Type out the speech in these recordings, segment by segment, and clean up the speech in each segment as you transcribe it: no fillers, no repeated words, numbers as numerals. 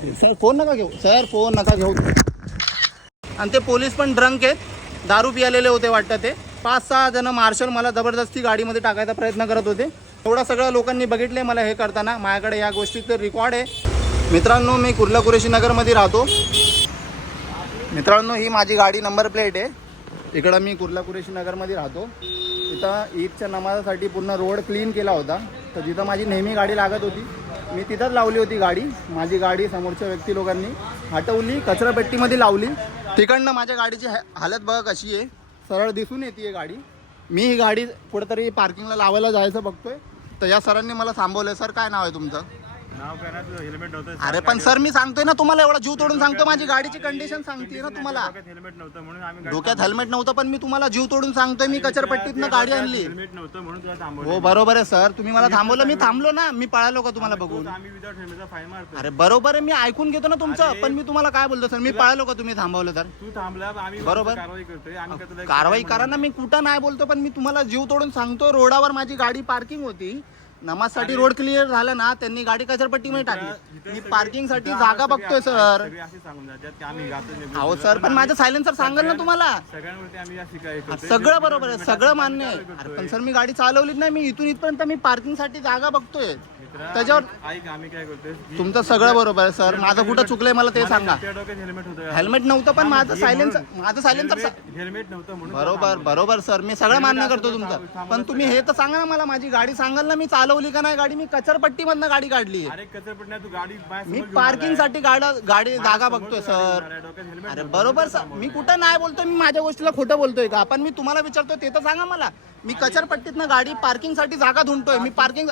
Sir phone नका घेऊ, sir phone नका घेऊ. आणि ते पोलीस पण ड्रंक आहेत, दारू पियालेले होते वाटतं. ते 5-6 जण मार्शल मला जबरदस्ती गाडीमध्ये टाकायचा प्रयत्न करत होते. एवढा सगळ्या लोकांनी बघितले मला हे करताना. माझ्याकडे या गोष्टीचं रेकॉर्ड आहे. मित्रांनो, मी कुर्ला कुरेशी नगरमध्ये राहतो. मित्रांनो, ही माझी गाडी नंबर प्लेट आहे. इकडं मी कुर्ला कुरेशी नगरमध्ये राहतो. इथं ईदच्या नमाजासाठी पूर्ण रोड क्लीन केला होता. तर जिथं माझी नेहमी गाडी लागत होती मी तिथंच लावली होती गाडी. माझी गाडी समोरच्या व्यक्ती लोकांनी हटवली, कचरापेट्टीमध्ये लावली. तिकडनं माझ्या गाडीची हालत बघा कशी आहे, सरळ दिसून येते गाडी. मी ही गाडी कुठेतरी पार्किंगला लावायला जायचं बघतोय, तर या सरांनी मला थांबवलं. सर काय नाव आहे तुमचं? नाव काय ना, तुझं हेल्मेट नव्हतं. अरे पण सर मी सांगतोय ना तुम्हाला, एवढा जीव तोडून सांगतो, माझी गाडीची कंडिशन सांगते ना तुम्हाला. हेल्मेट नव्हतं म्हणून आम्ही डोक्यात हेल्मेट नव्हतं, पण मी तुम्हाला जीव तोडून सांगतोय मी कचरपट्टीतनं गाडी आणली. हेल्मेट नव्हतं म्हणून तुला थांबवलं. हो बरोबर आहे सर, तुम्ही मला थांबवलं, मी थांबलो ना. मी पळालो का तुम्हाला बघून? आम्ही विदाउट हेल्मेटचा फाईन मारतो. अरे बरोबर आहे, मी ऐकून घेतो ना तुमचं, पण मी तुम्हाला काय बोलतो सर, मी पळालो का तुम्ही थांबवलं तर? तू थांबला, आम्ही बरोबर. कारवाई करतोय. आम्ही काय तुला कारवाई करा ना, मी कुठं नाही बोलतो, पण मी तुम्हाला जीव तोडून सांगतो. रोडावर माझी गाडी पार्किंग होती, नमाजसाठी रोड क्लिअर झाला ना, त्यांनी गाडी कचरपट्टीमध्ये टाकली. मी पार्किंग साठी जागा बघतोय सर. असे सांगून जातात की आम्ही गातो. अहो सर, पण माझं सायलेन्सर सांगेल ना तुम्हाला. सगळ्यांवरती आम्ही या शिकायत करतोय. सगळं बरोबर आहे, सगळं मान्य आहे. अरे पण सर मी गाडी चालवलीच नाही, मी इथून इथपर्यंत मी पार्किंग साठी जागा बघतोय. त्याच्यावर ऐक, आम्ही काय करतोय, तुमचं सगळं बरोबर आहे सर. माझं कुठं चुकलंय मला ते सांगा. त्या डोक्यात हेल्मेट होतं. हेल्मेट नव्हतं, पण माझं सायलेन्सर हेल्मेट नव्हतं म्हणून बरोबर बरोबर सर, मी सगळं मान्य करतो तुमचं. पण तुम्ही हे तर सांगा ना मला, माझी गाडी सांगाल ना मी चालवली का नाही गाडी. मी कचरपट्टीमधनं गाडी काढली. अरे कचरपट्टी नाही, तू गाडी मी पार्किंग साठी गाडी जागा बघतोय सर. अरे बरोबर सर, मी कुठं नाही बोलतोय, मी माझ्या गोष्टीला खोटं बोलतोय का? पण मी तुम्हाला विचारतोय ते तर सांगा मला. मी कचरपट्टीतनं गाडी पार्किंग साठी जागा धुंडतोय. मी पार्किंग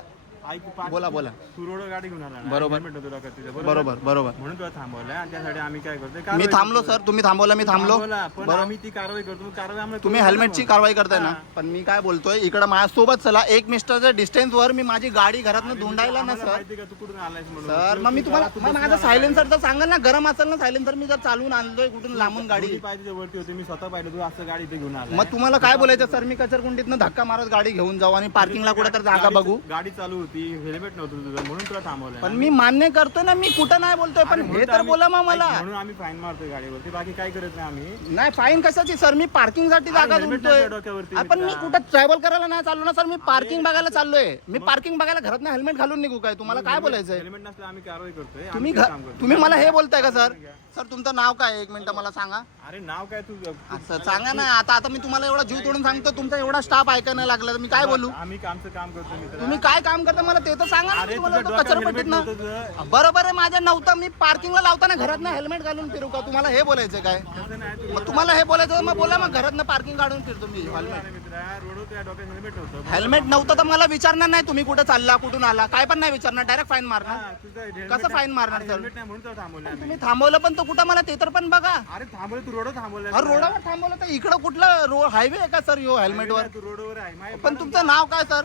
बोला बोला. तू रोड गाडी घेऊन आला ना, बरोबर. हेल्मेट नव्हतं डोक्यात तुझ्या, बरोबर बरोबर. म्हणून तुला थांबवलंय. आणि त्यासाठी आम्ही काय करतोय, मी कारवाई थांबलो करतोय. सर, तुम्ही थांबवलं, मी थांबलो. पण आम्ही ती कारवाई करतो. कारवाई आम्हाला तुम्ही हेल्मेटची कारवाई करताय ना, पण मी काय बोलतोय, इकडं माझ्यासोबत चला. 1 मीटरच्या डिस्टन्स वर मी माझी गाडी घरातनं धुंडायला ना सर. माहिती का तू कुठून आलायस म्हणून? सर मग मी तुम्हाला माझं सायलेन्सर तर सांगाल ना, गरम असेल ना सायलेन्सर. मी जर चालवून आणलोय कुठून लांबून गाडी, पाहिजे वरती होती, मी स्वतः पाहिलं तू असं गाडी इथे घेऊन आला. मग तुम्हाला काय बोलायचं सर? मी कचरकुंडीतनं धक्का मारत गाडी घेऊन जाऊ आणि पार्किंगला कुठे तर जागा बघू? गाडी चालू होती, हेल्मेट नव्हतं तुझं म्हणून तुला थांबवलं. पण मी मान्य करतोय ना, मी कुठं नाही बोलतोय, पण हे तर बोला मग मला. म्हणून आम्ही फाईन मारतोय गाडीवरती, बाकी काय करत नाही आम्ही. नाही फाईन कशाची सर? मी पार्किंग साठी जागा हेल्मेट धुंडतोय. नाही डोक्यावरती. आपण मी कुठं ट्रॅव्हल करायला नाही चाललो ना सर, मी पार्किंग बघायला चाललोय. मी पार्किंग बघायला घरात ना हेल्मेट घालून निघू काय? तुम्हाला काय बोलायचंय? हेल्मेट नसलं आम्ही कारवाई करतोय. तुम्ही मला हे बोलताय का सर? सर तुमचं नाव काय? 1 मिनिट मला सांगा. अरे नाव काय तू? असं सांगा ना. आता मी तुम्हाला एवढा जीव तोडून सांगतो, तुमचा एवढा स्टाफ ऐकायला लागला तर मी काय बोलू? आम्ही आमचं काम करतो मित्र. तुम्ही काय काम करता मला ते तर सांगा ना. अरे तुम्हाला तुझ्या डोक्यात हेल्मेट कचरपट्टीत ना नव्हतं तुझं. बरोबर आहे, माझ्या नव्हतं. मी पार्किंगला लावताना घरात ना हेल्मेट घालून फिरू का? तुम्हाला हे बोलायचं काय? तसं नाही, तू मग तुम्हाला हे बोलायचं मग बोला. मग घरात पार्किंग काढून फिरतो मी. अरे मित्रा, रोडवर तुझ्या डोक्यात हेल्मेट नव्हतं. हेल्मेट नव्हतं तर मला विचारणार नाही तुम्ही कुठं चालला, कुठून आला, काय पण नाही विचारणार, डायरेक्ट फाईन मारणार. तुझं हेल्मेट कसं फाईन मारणार सर? हेल्मेट नाही म्हणून तुला थांबवलं आम्ही. तुम्ही थांबवलं पण तो कुठं मला ते तर पण बघा. अरे थांबवलं, तू रोडवर थांबवलं. अरे रोडावर थांबवलं तर इकडं कुठलं हायवे आहे का सर यो हेल्मेटवर? तू रोडवर आहे. पण तुमचं नाव काय सर?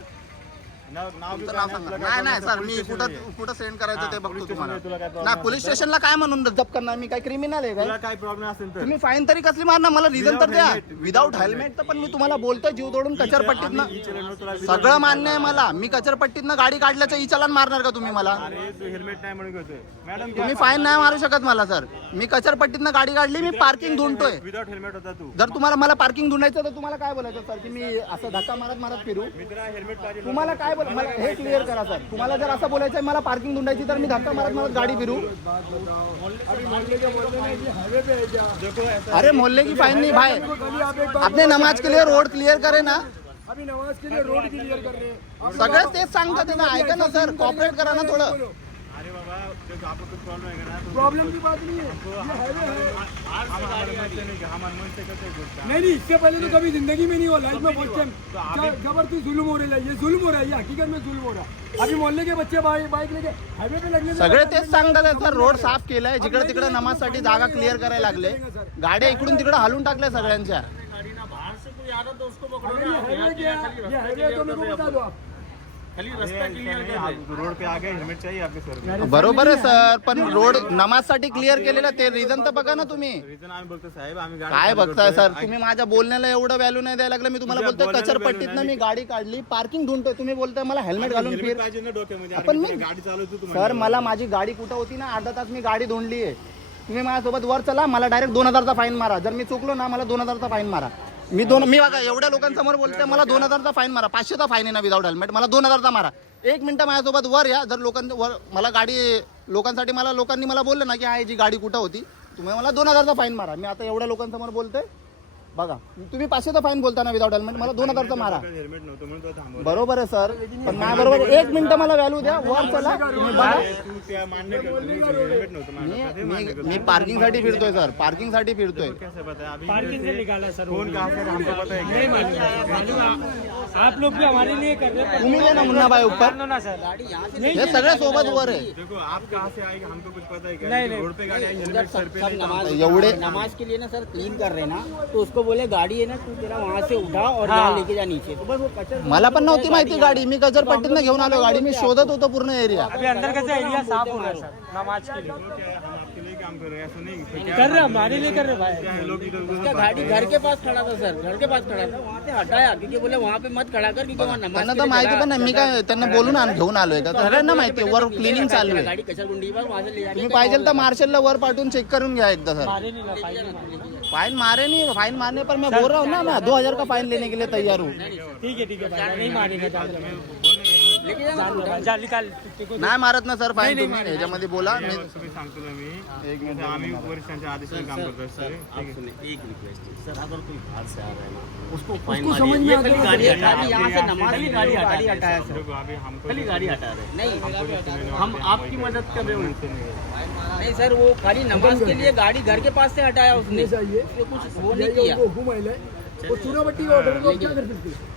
नाव तुमचं नाव सांगा. नाही नाही सर, मी कुठं सेंड करायचं ते बघतो तुम्हाला. नाही पोलीस स्टेशनला काय म्हणून जप करणार? मी काय क्रिमिनल आहे तुला काय? काय प्रॉब्लेम असेल तर तुम्ही फाईन तरी कसली मारणार? मला रिझन तर द्या. विदाऊट हेल्मेट तर पण मी तुम्हाला बोलतोय जीव तोडून कचरपट्टीतनं. सगळं मान्य आहे मला. मी कचरपट्टीतनं गाडी काढल्याचं ई चलान मारणार का तुम्ही मला? अरे तू हेल्मेट नाही म्हणून करतोय मॅडम. तुम्ही फाईन नाही मारू शकत मला सर. मी कचरपट्टीतनं गाडी काढली, मी पार्किंग धुंडतोय. विदाउट हेल्मेट होता तू. जर तुम्हाला मला पार्किंग धुंडायचं तर तुम्हाला काय बोलायचं सर? की मी असं धक्का मारत फिरू? मित्रा हेल्मेट पाहिजे. तुम्हाला काय बोल, मला हे क्लिअर करा सर. तुम्हाला जर असं बोलायचं आहे मला पार्किंग धुंडायची तर मी धक्का मारत गाडी फिरू? अरे मोहल्ले की फाइन नहीं भाई, अपने नमाज के लिए रोड क्लियर करे ना. अभी नमाज के लिए रोड क्लियर कर रहे हैं. सगळंच तेच सांगतात ना. ऐका ना सर, कॉपरेट करा ना थोडं. अरे बाबा, जब आपको कुछ प्रॉब्लम है ना तो प्रॉब्लम की बात नहीं है, ये हाईवे है. हमारे मन से नहीं, हमारे मन से कैसे बोलता है? नहीं, इससे पहले तो कभी जिंदगी में नहीं हो. लाइफ में फर्स्ट टाइम जबरदस्ती जुल्म हो रहा है. ये जुल्म हो रहा है, ये हकीकत में जुल्म हो रहा है. अभी मोहल्ले के बच्चे बाइक लेके हाईवे पे लगने सगळे तेच सांगतात सर. रोड साफ केलाय, जिकडे तिकडे नमाजसाठी जागा क्लियर करायला लागले. गाड्या इकडून तिकडे हालून टाकल्या सगळ्यांच्या. ये हाईवे तो मेरे को बता दो आप. रोड पे आ गए हेलमेट चाहिए आपके सर में बरोबर आहे सर, पण रोड नमाजसाठी क्लिअर केलेलं ते रिझन तर बघा ना तुम्ही. रिझन आम्ही बघतो साहेब, आम्ही गाडी काय चालू बघताय करतोय. सर तुम्ही? माझ्या बोलण्याला एवढं व्हॅल्यू नाही द्यायला लागलं. मी तुम्हाला तुझ्या बोलतोय बोलण्याला कचरपट्टीतनं value मी गाडी काढली, पार्किंग ढूंढतोय. तुम्ही बोलताय मला हेल्मेट घालून हेल्मेट फिर. पाहिजे ना डोक्यामध्ये. आपण आम्ही मी- गाडी चालवतो तू सर मला माझी गाडी कुठं होती ना, अर्धा तास मी गाडी धुंडली आहे. तुम्ही माझ्यासोबत वर चला, मला डायरेक्ट 2000चा फाईन मारा. जर मी चुकलो ना, मला 2000चा फाईन मारा. मी बघा एवढ्या लोकांसमोर बोलतोय, मला 2000चा फाईन मारा. 500चा फाईन आहे ना विदाउट हेल्मेट, मला 2000चा मारा. 1 मिनिट माझ्यासोबत वर या. जर वर मला गाडी लोकांसाठी लोकांनी मला बोललं ना की हा जी गाडी कुठं होती, तुम्ही मला 2000चा फाईन मारा. मी आता एवढ्या लोकांसमोर बोलतोय बघा. तुम्ही 500चा फाईन बोलता ना विदाउट हेल्मेट, मला 2000चा मारा. हेल्मेट नव्हतं म्हणून तो थांबवलं. बरोबर आहे सर, पण माझ्या बरोबर 1 मिनिट मला व्हॅल्यू द्या. वर चला तुम्ही बघा. तू त्या मान्य कर, हेल्मेट नव्हतं माझ्याकडे, ते मान्य कर. मी पार्किंग साठी फिरतोय सर, पार्किंग साठी फिरतोय. कैसे पता है अभी पार्किंग से निकाला सर वो कौन भी। कहाँ से हमको पता है नहीं मालूम आप लोग भी हमारे लिए कर रहे हैं तुम्ही ये ना मुन्ना भाई ऊपर. ना सर हे सगळे सोबत वर आहे. देखो आप कहाँ से आएगा हमको कुछ पता है क्या? नहीं, नहीं। रोड पे गाड़ी आई, हेलमेट सर पे नहीं नमाज एवढे नमाज के लिए ना सर क्लीन कर रहे ना, तो उसको बोले गाड़ी है ना, तू तेरा वहाँ से उठा और यहाँ लेके जा नीचे. तो बस वो कचर मला पण नव्हती माहिती गाडी. मी कचरपट्टीतनं घेऊन आलो गाडी. मी शोधत होतो पूर्ण एरिया. अभी अंदर कैसे एरिया साफ हो रहा है सर नमाज के लिए क्या है, हम आपके लिए काम कर रहे हैं, ऐसा नहीं तो क्या कर रहे हैं, हमारे लिए कर रहे हैं भाई। क्या है, लोग इधर उधर उसका गाड़ी घर के पास खड़ा था सर, घर के पास खड़ा था, वहाँ से हटाया क्योंकि बोले वहाँ पे मत खड़ा कर, क्योंकि वहाँ नमाज त्यांना के तर लिए माहिती जगह- पण नाही. मी काय त्यांना बोलून घेऊन आलोय का? सगळ्यांना माहिती आहे वर क्लिनिंग चालू आहे. गाड़ी कचर गुंडी के पास वहाँ से ले जाके तुम्ही पाहिजे तर मार्शलला वर पाठवून चेक करून घ्या एकदा सर. मारे नहीं फाइन नहीं मारे। फाइन मारे नहीं, फाइन मारने पर मैं बोल रहा हूँ ना, मैं 2000 का फाइन लेने के लिए तैयार हूँ. ठीक है भाई नहीं मारेगा जान लेके जाना. जा निकाल को नाही मारत ना सर फाइन. तुम्ही ह्याच्यामध्ये बोला. मी तुम्ही सांगतो ना मी, आम्ही वरिष्ठांच्या आदेशाने काम करतो सर. आप सुने, एक रिक्वेस्ट है सर, अगर कोई बाहर से आ रहा है ना, उसको उसको समझ में आता है गाड़ी हटा रही है, यहाँ से नमाज की गाड़ी हटाया सर, देखो अभी हमको खाली गाड़ी हटा रहे नहीं, हम आपकी मदद कर रहे हैं. नहीं सर, वो खाली नमाज के लिए गाड़ी घर के पास से हटाया उसने, उसने कुछ वो नहीं किया. वो घुमाइल है, वो चूनापट्टी का ऑर्डर को क्या कर सकते हैं?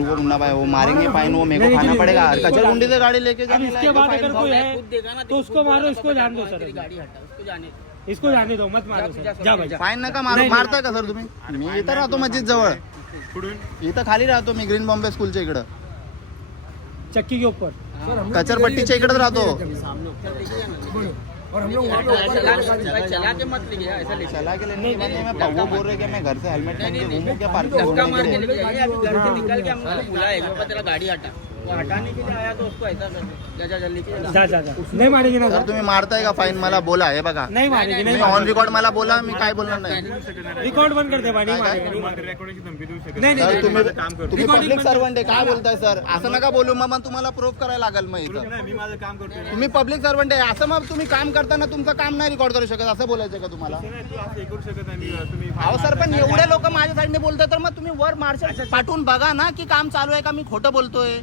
वो मुन्ना भाई वो मारेंगे फाइन, वो मेरे को खाना पड़ेगा. कचरगुंडी से गाड़ी लेके अब जाने इसके लायक बाद फाइन अगर खाओ. कोई खुद देखा ना, है तो उसको मारो, इसको जान दो तेरी सर, गाड़ी हटा, उसको जाने. इसको जाने दो, मत मारो सर. जा भाई जा. फाइन नका मारू. मारताय का सर तुम्ही? मी इथं राहतो मस्जिद जवळ. पुढून इथं खाली राहतो मी, ग्रीन बॉम्बे स्कूलच्या इकडं, चक्की के ऊपर कचरपट्टीच्या इकडे राहतो. और हम लोग वहाँ पे चला के मत ले गया, ऐसा ले चला के लेने के बाद नहीं, मैं वो बोल रहे कि मैं घर से हेलमेट पहन के घूमूं क्या पार्किंग धक्का ढूंढने मार के के लिए. लेके जाइए. अभी घर से निकल के हम लोग बुलाए, पापा तेरा गाड़ी हटा. वो हटाने के लिए आया तो उसको ऐसा कर दे, जा लेके जा. जा जा जा नहीं मारेगी ना सर सर, तुम्ही मारताय का फाइन? मला बोला. हे बघा नहीं मारेगी मी नहीं ऑन रेकॉर्ड मला बोला, मी काय बोलणार नाही. रिकॉर्ड बंद कर दे भाई, नहीं काय- मारेगा नहीं तुम्हाला रेकॉर्डिंगची धमकी देऊ शकत नहीं, सर नहीं, तुम्ही काम करतो. तुम्ही पब्लिक सर्वंट आहे, काय बोलताय सर? असं नका बोलू. मग तुम्हाला प्रूफ करायला लागेल. मग इथं नाही, मी माझं काम करतो. तुम्ही पब्लिक सर्वंट आहे असं, मग तुम्ही काम करताना तुमचं काम नाही रेकॉर्ड करू शकत असं बोलायचं का तुम्हाला? नाही, तू असं हे करू शकत नाही. तुम्ही अहो सर, पण एवढे लोक माझ्या साईडने बोलताय तर मग तुम्ही वर मार्शल पाठवून बघा ना की काम चालू आहे का, मी खोटं बोलतोय.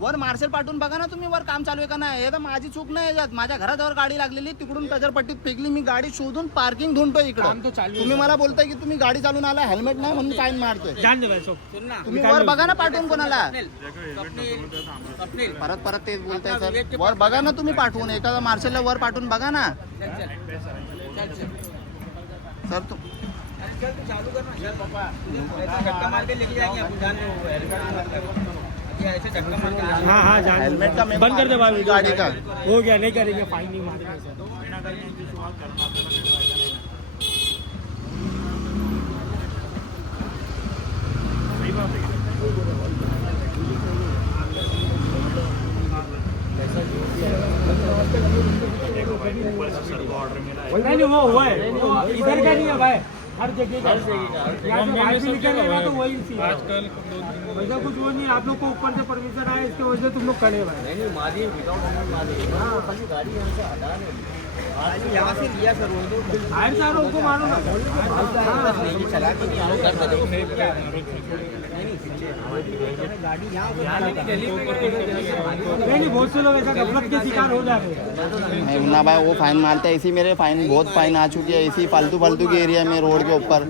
वर मार्शल पाठवून बघा ना तुम्ही, वर काम चालू आहे का नाही. हे तर माझी चूक नाही याच्यात. माझ्या घराजवळ गाडी लागलेली, तिकडून कचरपट्टीत फेकली, मी गाडी शोधून पार्किंग ढूंढतोय इकडं. काम तो चालू आहे. तुम्ही मला बोलताय की तुम्ही गाडी चालून आला, हेल्मेट नाही म्हणून फाईन मारतोय. जान दे भाई सो. सुन ना, तुम्ही वर बघा ना पाठवून कोणाला. स्वप्नील, परत परत तेच बोलताय सर. वर बघा ना तुम्ही पाठवून, एखादा मार्शलला वर पाठवून बघा ना सर. चल तू चालू कर ना. चल पापा, ऐसा धक्का मार के लेके जाएंगे हम, जान दो. ये ऐसे धक्का मार के ले हाँ हाँ जान हेलमेट का मेरे को बंद कर दे भाई गाड़ी का. हो गया, नहीं करेंगे फाइन नहीं मारेंगे सर. नहीं नहीं वो हुआ है, वो इधर का नहीं है भाई, हर जगह का यहाँ से बाहर भी निकल रहे तो वही सी आजकल वैसा कुछ वो नहीं. आप लोग को ऊपर से परमिशन आया, इसके वजह से तुम लोग खड़े भाई. यहाँ से लिया सर वो तो बाहर से आ रहा उनको मारो ना. चला के नहीं आओ, करते देखो गाड़ी यहाँ नहीं बहुत से लोग ऐसा गफलत के शिकार हो जाते हैं. नहीं मुन्ना भाई, वो फाइन मारते हैं इसी. मेरे फाइन बहुत फाइन आ चुकी है इसी फालतू फालतू के एरिया में, रोड के ऊपर.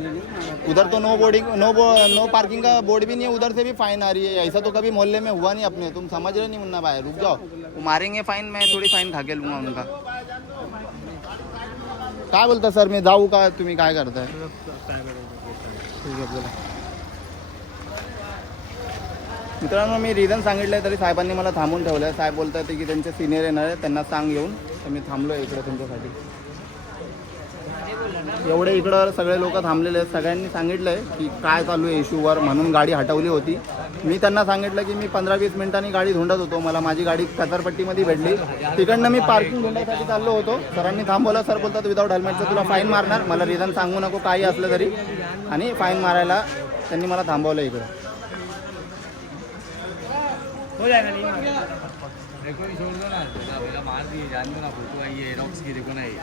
उधर तो नो पार्किंग का बोर्ड भी नहीं है, उधर से भी फाइन आ रही है. ऐसा तो कभी मोहल्ले में हुआ नहीं अपने. तुम समझ रहे नहीं मुन्ना भाई. रुक जाओ, वो मारेंगे फाइन, मैं थोड़ी फाइन खा के लूंगा उनका. काय बोलता सर, मी जाऊ का? तुम्ही काय करताय? ठीक आहे बोला. मित्रांनो मी रिझन सांगितलं आहे तरी साहेबांनी मला थांबून ठेवलं आहे. साहेब बोलतात की त्यांचे सिनियर येणार आहे, त्यांना सांग येऊन. तर मी थांबलो आहे इकडं तुमच्यासाठी. एवढे इकडं सगळे लोक थांबलेले आहेत. सगळ्यांनी सांगितलं आहे की काय चालू आहे इश्यूवर, म्हणून गाडी हटवली होती. मी त्यांना सांगितलं की मी 15-20 मिनिटांनी गाडी धुंडत होतो, मला माझी गाडी कचरपट्टीमध्ये भेटली. तिकडनं मी पार्किंग धुंडायसाठी चाललो होतो. सरांनी थांबवलं. सर बोलतात विदाऊट हेल्मेटचं तुला फाईन मारणार, मला रिझन सांगू नको काही असलं तरी, आणि फाईन मारायला त्यांनी मला थांबवलं इकडं. हो जाएगा नहीं देखो छोड़ दो ना पहला मार दिए जान दो ना फोटो आई है रॉक्स की देखो ना ये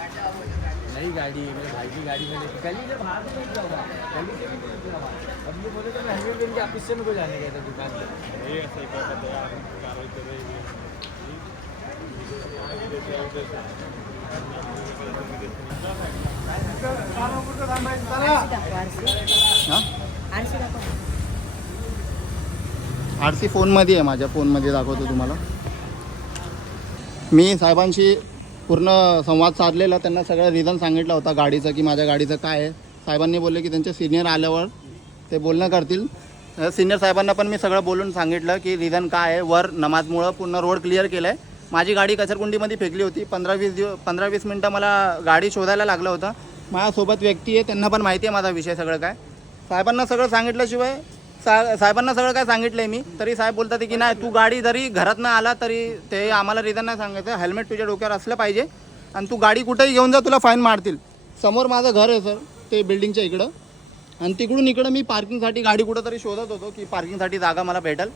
नई गाड़ी है मेरे भाई की गाड़ी में लेके कल ही जब बाहर से नहीं जाऊंगा कल ही से नहीं जाऊंगा अब ये बोले तो मैं हेलमेट पहन के ऑफिस से मेरे को जाने गया था दुकान पे ये ऐसा ही करता है यार, कार्रवाई कर रही है। हां RC फोनमध्ये आहे, माझ्या फोनमध्ये दाखवतो तुम्हाला. मी साहेबांशी पूर्ण संवाद साधलेला, त्यांना सगळं रिझन सांगितलं होता गाडीचं की माझ्या गाडीचं काय आहे. साहेबांनी बोलले की त्यांचे सिनियर आल्यावर ते बोलणं करतील. सिनियर साहेबांना पण मी सगळं बोलून सांगितलं की रिझन काय आहे. वर नमाजमुळं पूर्ण रोड क्लिअर केलं आहे. माझी गाडी कचरकुंडीमध्ये फेकली होती. 15-20 मिनटं मला गाडी शोधायला लागलं होतं. माझ्यासोबत व्यक्ती आहे, त्यांना पण माहिती आहे माझा विषय सगळं काय. साहेबांना सगळं सांगितल्याशिवाय साहेबांना सगळं काय सांगितलं आहे मी, तरी साहेब बोलतात की नाही तू गाडी जरी घरात ना आला तरी ते आम्हाला रिझन नाही सांगायचं, हेल्मेट तुझ्या डोक्यावर असलं पाहिजे आणि तू गाडी कुठेही घेऊन जा, तुला फाईन मारतील. समोर माझं घर आहे सर, ते बिल्डिंगच्या इकडं, आणि तिकडून इकडं मी पार्किंगसाठी गाडी कुठं तरी शोधत होतो की पार्किंगसाठी जागा मला भेटेल.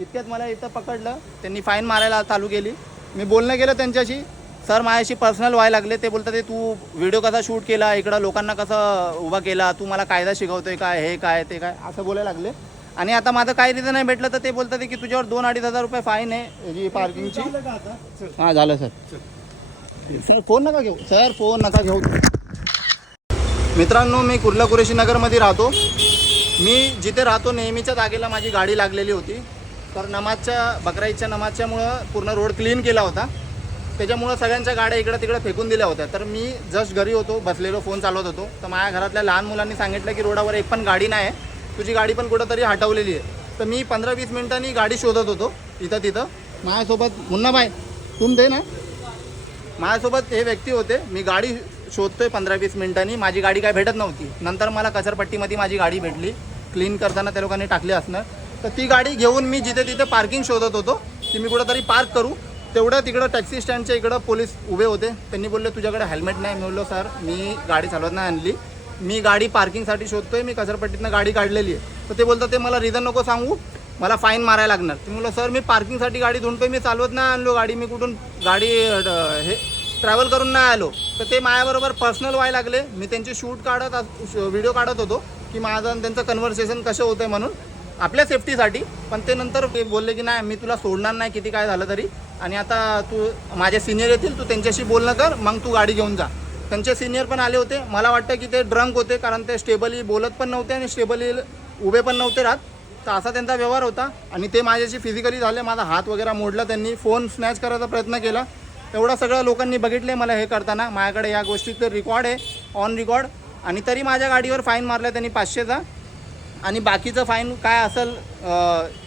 इतक्यात मला इथं पकडलं, त्यांनी फाईन मारायला चालू केली. मी बोलणं गेलं त्यांच्याशी, सर माझ्याशी पर्सनल व्हायला लागले. ते बोलतात तू व्हिडिओ कसा शूट केला, इकडं लोकांना कसं उभा केला, तू मला कायदा शिकवतोय काय, हे काय ते काय, असं बोलायला लागले. आणि आता माझं काही रिझन नाही भेटलं तर ते बोलतात की तुझ्यावर 2-2.5 हजार रुपये फाईन आहे ही पार्किंगची. हां झालं सर. सर फोन नका घेऊ, सर फोन नका घेऊ. मित्रांनो मी कुर्ला कुरेशी नगरमध्ये राहतो. मी जिथे राहतो नेहमीच्या जागेला माझी गाडी लागलेली होती. तर बकरा ईदच्या नमाजच्यामुळं पूर्ण रोड क्लीन केला होता, त्याच्यामुळं सगळ्यांच्या गाड्या इकडं तिकडं फेकून दिल्या होत्या. तर मी जस्ट घरी होतो, बसलेलो, फोन चालवत होतो. तर माझ्या घरातल्या लहान मुलांनी सांगितलं की रोडावर एक पण गाडी नाही आहे, तुझी गाडी पण कुठंतरी हटवलेली आहे. तर मी 15-20 मिनिटांनी गाडी शोधत होतो इथं तिथं. माझ्यासोबत मुन्नाबाई तुम दे ना, माझ्यासोबत हे व्यक्ती होते. मी गाडी शोधतोय 15-20 मिनिटांनी, माझी गाडी काय भेटत नव्हती. नंतर मला कचरपट्टीमध्ये माझी गाडी भेटली, क्लीन करताना त्या लोकांनी टाकली असणार. तर ती गाडी घेऊन मी जिथे तिथे पार्किंग शोधत होतो की मी कुठंतरी पार्क करू. तेवढं तिकडं टॅक्सी स्टँडच्या इकडं पोलीस उभे होते. त्यांनी बोलले तुझ्याकडे हेल्मेट नाही. मी बोललो सर मी गाडी चालवत नाही आणली, मी गाडी पार्किंगसाठी शोधतोय, मी कचरपट्टीतनं गाडी काढलेली आहे. तर ते बोलतात ते मला रिझन नको सांगू, मला फाईन मारायला लागणार. ते म्हणलं सर मी पार्किंगसाठी गाडी धुंडतोय, मी चालवत नाही आणलो गाडी, मी कुठून गाडी हे ट्रॅव्हल करून नाही आलो. तर ते माझ्याबरोबर पर्सनल व्हायला लागले. मी त्यांची व्हिडिओ काढत होतो की माझं आणि त्यांचं कन्व्हर्सेशन कसं होतं म्हणून आपल्या सेफ्टीसाठी. पण ते नंतर ते बोलले की नाही मी तुला सोडणार नाही किती काय झालं तरी, आणि आता तू माझे सिनियर येतील, तू त्यांच्याशी बोलणं कर, मग तू गाडी घेऊन जा. त्यांचे सिनियर पण आले होते. मला वाटतं की ते ड्रंक होते, कारण ते स्टेबली बोलत पण नव्हते आणि स्टेबली उभे पण नव्हते राहत. तर असा त्यांचा व्यवहार होता. आणि ते माझ्याशी फिजिकली झाले, माझा हात वगैरे मोडला, त्यांनी फोन स्नॅच करायचा प्रयत्न केला. एवढं सगळं लोकांनी बघितले मला हे करताना. माझ्याकडे या गोष्टीचं रेकॉर्ड आहे, ऑन रेकॉर्ड. आणि तरी माझ्या गाडीवर फाईन मारला त्यांनी 500चा. आणि बाकीचं फाईन काय असेल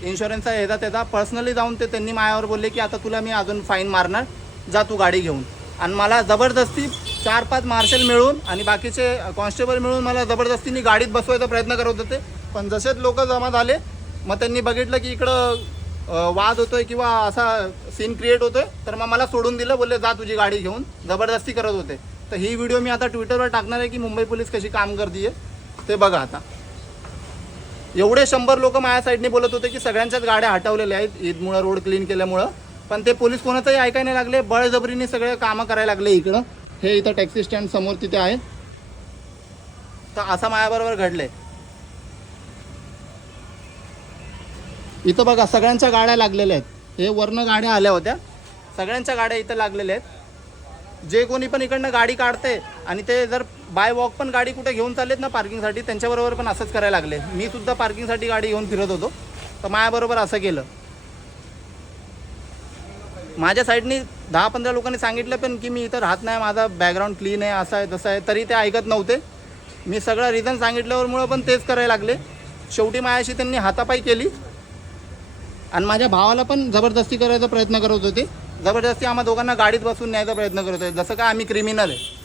इन्शुरन्सचा ह्याचा त्याचा पर्सनली जाऊन ते त्यांनी माझ्यावर बोलले की आता तुला मी अजून फाईन मारणार, जा तू गाडी घेऊन. आणि मला जबरदस्ती 4-5 मार्शल मिळून आणि बाकीचे कॉन्स्टेबल मिळून मला जबरदस्तीने गाडीत बसवायचा प्रयत्न करत होते. पण जसेच लोक जमा झाले मग त्यांनी बघितलं की इकडं वाद होतोय किंवा असा सीन क्रिएट होतोय, तर मग मला सोडून दिलं, बोलले जा तुझी गाडी घेऊन. जबरदस्ती करत होते. तर ही व्हिडिओ मी आता ट्विटरवर टाकणार आहे की मुंबई पोलीस कशी काम करते ते बघा. आता एवढे 100 लोक माझ्या साईडने बोलत होते की सगळ्यांच्याच गाड्या हटवलेल्या आहेत ईदमुळं, रोड क्लीन केल्यामुळं. पण ते पोलीस कोणाचंही ऐकायला लागले, बळजबरीने सगळे कामं करायला लागले. इकडं हे इथं टॅक्सी स्टँड समोर तिथे आहे. तर असं माझ्याबरोबर घडलंय. इथं बघा सगळ्यांच्या गाड्या लागलेल्या आहेत. हे वरनं गाड्या आल्या होत्या, सगळ्यांच्या गाड्या इथं लागलेल्या आहेत. जे कोणी पण इकडनं गाडी काढते आणि ते जर बाय वॉक पण गाडी कुठे घेऊन चाललेत ना पार्किंगसाठी, त्यांच्याबरोबर पण असंच करायला लागले. मी सुद्धा पार्किंगसाठी गाडी घेऊन फिरत होतो, तर माझ्याबरोबर असं केलं. माझ्या साईडनी 10-15 लोकांनी सांगितलं पण की मी इथं राहत नाही, माझा बॅकग्राऊंड क्लीन आहे, असं आहे तसं आहे, तरी ते ऐकत नव्हते. मी सगळं रिझन सांगितल्यावरमुळं पण तेच करायला लागले. शेवटी माझ्याशी त्यांनी हातापाई केली. आणि माझ्या भावाला पण जबरदस्ती करायचा प्रयत्न करत होते. जबरदस्ती आम्हा दोघांना गाडीत बसून न्यायचा प्रयत्न करत होते, जसं काय आम्ही क्रिमिनल आहे.